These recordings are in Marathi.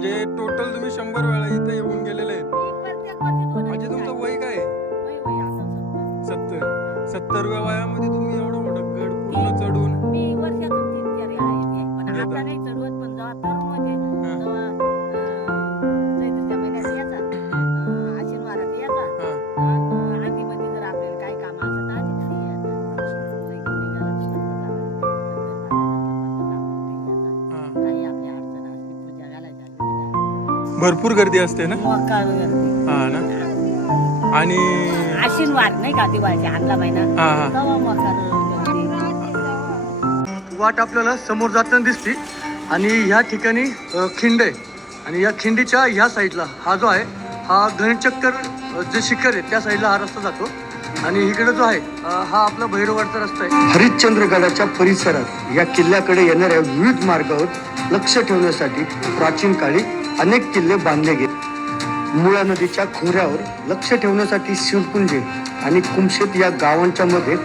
म्हणजे टोटल तुम्ही शंभर वेळा इथे येऊन गेलेले आहेत म्हणजे तुमचं वय काय सत्तर. सत्तर सत्तरव्या वयामध्ये तुम्ही एवढं मोठं गड पूर्ण चढून मी वर्षातून तीन चार वेळा येते पण. आता नाही चढवत भरपूर गर्दी असते ना? गर्दी हा ना? आणि आश्विन वार नाही का महिना हा हा. तेव्हा गर्दी वाट आपल्याला समोर जाताना दिसते. आणि ह्या ठिकाणी अ, खिंड आहे. आणि या खिंडीच्या ह्या साईडला हा जो आहे हा घनचक्कर अ, जे शिखर आहे त्या साईडला हा रस्ता जातो. आणि इकडे जो आहे अ, हा आपला भैरववाडचा रस्ता आहे. हरिश्चंद्रगडाच्या परिसरात या किल्ल्याकडे येणाऱ्या विविध मार्गावर लक्ष ठेवण्यासाठी प्राचीन काळी अनेक किल्ले बांधले गेले. मुळा नदीच्या खोऱ्यावर लक्ष ठेवण्यासाठी शिवकुंजे आणि कुमशेत या गावांच्या मध्ये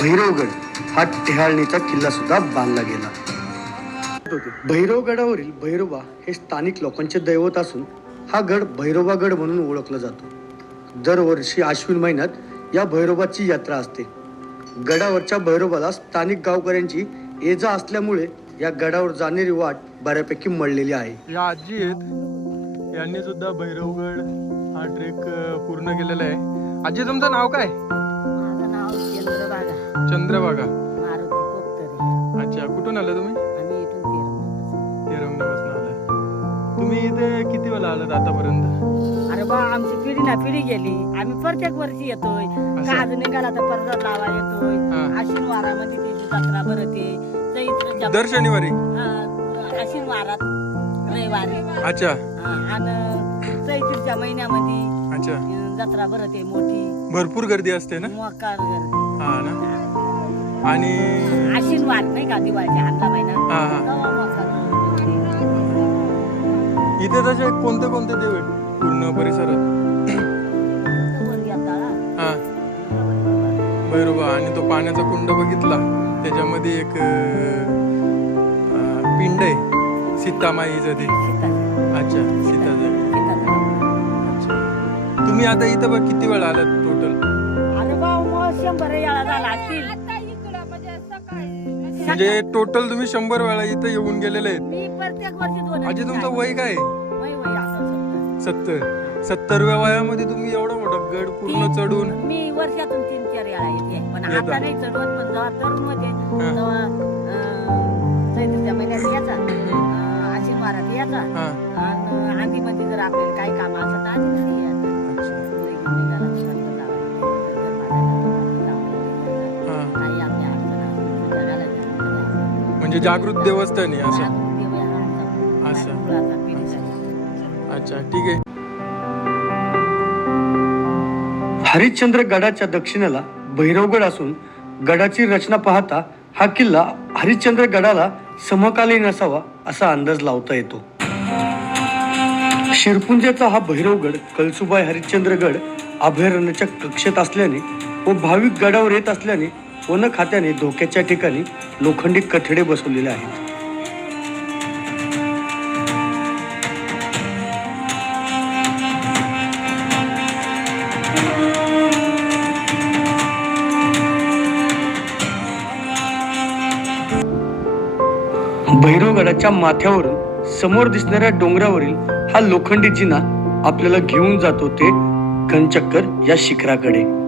भैरवगड हा टेहाळणीचा किल्ला सुद्धा बांधला गेला. भैरवगडावरील भैरोबा हे स्थानिक लोकांचे दैवत असून हा गड भैरोबागड म्हणून ओळखला जातो. दरवर्षी आश्विन महिन्यात या भैरोबाची यात्रा असते. गडावरच्या भैरोबाला स्थानिक गावकऱ्यांची ये जा असल्यामुळे या गडावर जाणारी वाट बऱ्यापैकी मळलेली आहे. या आजी आहेत यांनी सुद्धा भैरवगड हा ट्रेक पूर्ण केलेला आहे. आजी तुमचं नाव काय? माझं नाव चंद्रबागा चंद्रभागा. मारुती अच्छा कुठून आलं तुम्ही? आम्ही इथून आलाय तुम्ही इथे किती वेळा आलात आतापर्यंत? अरे बा आमची पिढी ना पिढी गेली. आम्ही प्रत्येक वर्षी येतोय? काज निघाला तर परत लावा येतोय. हा. आश्विन वारामध्ये त्याची जत्रा भरते. चैत्र दर शनिवारी? आश्विन वारात रविवारी. अच्छा. आणि चैत्रच्या महिन्यामध्ये अच्छा. जत्रा भरते मोठी. भरपूर गर्दी असते ना? मोकार गर्दी. हा ना. आणि आश्विन वार नाही का दिवाळीच्या आणला महिना हा हा. तेव्हा मोकार गर्दी. इथे तसे कोणते कोणते देव आहेत पूर्ण परिसरात? येताळा. हा. भैरोबा आणि तो पाण्याचा कुंड बघितला? त्याच्यामध्ये एक पिंड आहे. सीतामाईचं ते अच्छा सीताचं. अच्छा. तुम्ही आता इथं बघ किती वेळा आलात टोटल म्हणजे टोटल तुम्ही शंभर वेळा इथं येऊन गेलेले आहेत. मी प्रत्येक वर्षी दोन आजी तुमचं वय काय सत्तर. सत्तर. सत्तरव्या वयामध्ये तुम्ही एवढा गड पूर्ण चढून मी वर्षातून तीन चार वेळा येते पण येता. आता नाही चढवत पण जेव्हा तरुण होते हा. तेव्हा अं, चैत्राच्या महिन्यात यायचा अं, आश्विन वारात यायचा हा आणि आधीमध्ये जर आपल्याला काही काम असलं तर आधी घरी यायचा अच्छा लगेच निघाला. घर बांधायला. हा काही आपल्या अडचण असली म्हणजे जागृत देवस्थान आहे असं. असं. अच्छा ठीक आहे हरिश्चंद्र गडाच्या दक्षिणेला भैरवगड असून गडाची रचना पाहता हा किल्ला हरिश्चंद्र गडाला समकालीन असावा असा अंदाज लावता येतो. शिरपुंजेचा हा भैरवगड कलसुबाई हरिश्चंद्रगड अभयारण्याच्या कक्षेत असल्याने व भाविक गडावर येत असल्याने वन खात्याने धोक्याच्या ठिकाणी लोखंडी कठडे बसवलेले आहेत. भैरवगडाच्या माथ्यावरून समोर दिसणाऱ्या डोंगरावरील हा लोखंडी जिना आपल्याला घेऊन जातो ते घनचक्कर या शिखराकडे.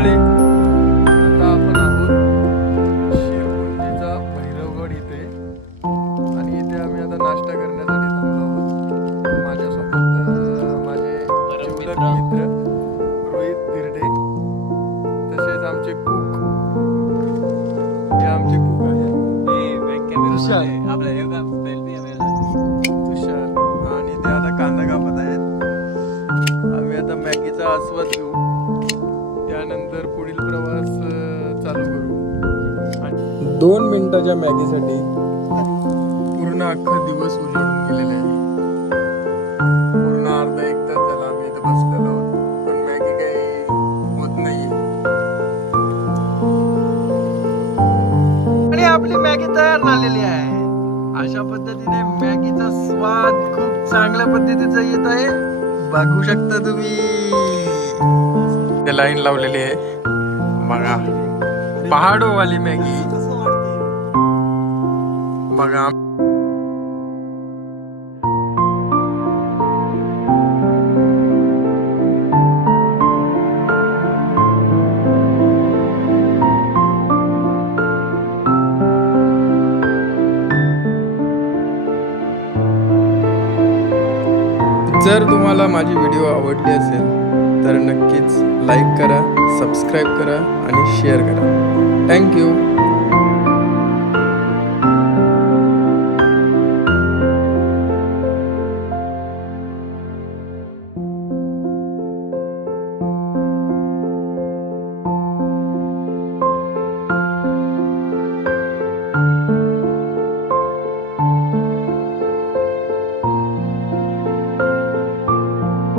मंडळी आता आपण आहोत शिरपुंजीचा भैरवगड इथे. आणि इथे आम्ही आता नाश्ता करण्यासाठी थांबलो आहोत. माझ्यासोबत माझे जीवलग मित्र. रोहित बिर्डे तसेच आमचे कुक हे आमचे कुक आहे तुषार. आणि ते आता कांदा कापत आहेत. आम्ही आता मॅगीचा आस्वाद घेऊ दोन मिनिटाच्या मॅगीसाठी पूर्ण अख्खा दिवस उलटून गेलेला आहे. पूर्ण अर्धा एक तास झाला आम्ही इथं बसलेलो आहोत. पण मॅगी काही होत नाही आणि आपली मॅगी तयार झालेली आहे. अशा पद्धतीने मॅगीचा स्वाद खूप चांगल्या पद्धतीचा येत आहे. बघू शकता तुम्ही. लाईन लावलेली आहे. बघा. पहाडो वाली मॅगी. बघा. जर तुम्हाला माझी व्हिडिओ आवडली असेल तर नक्कीच लाईक करा सबस्क्राईब करा आणि शेअर करा. थँक्यू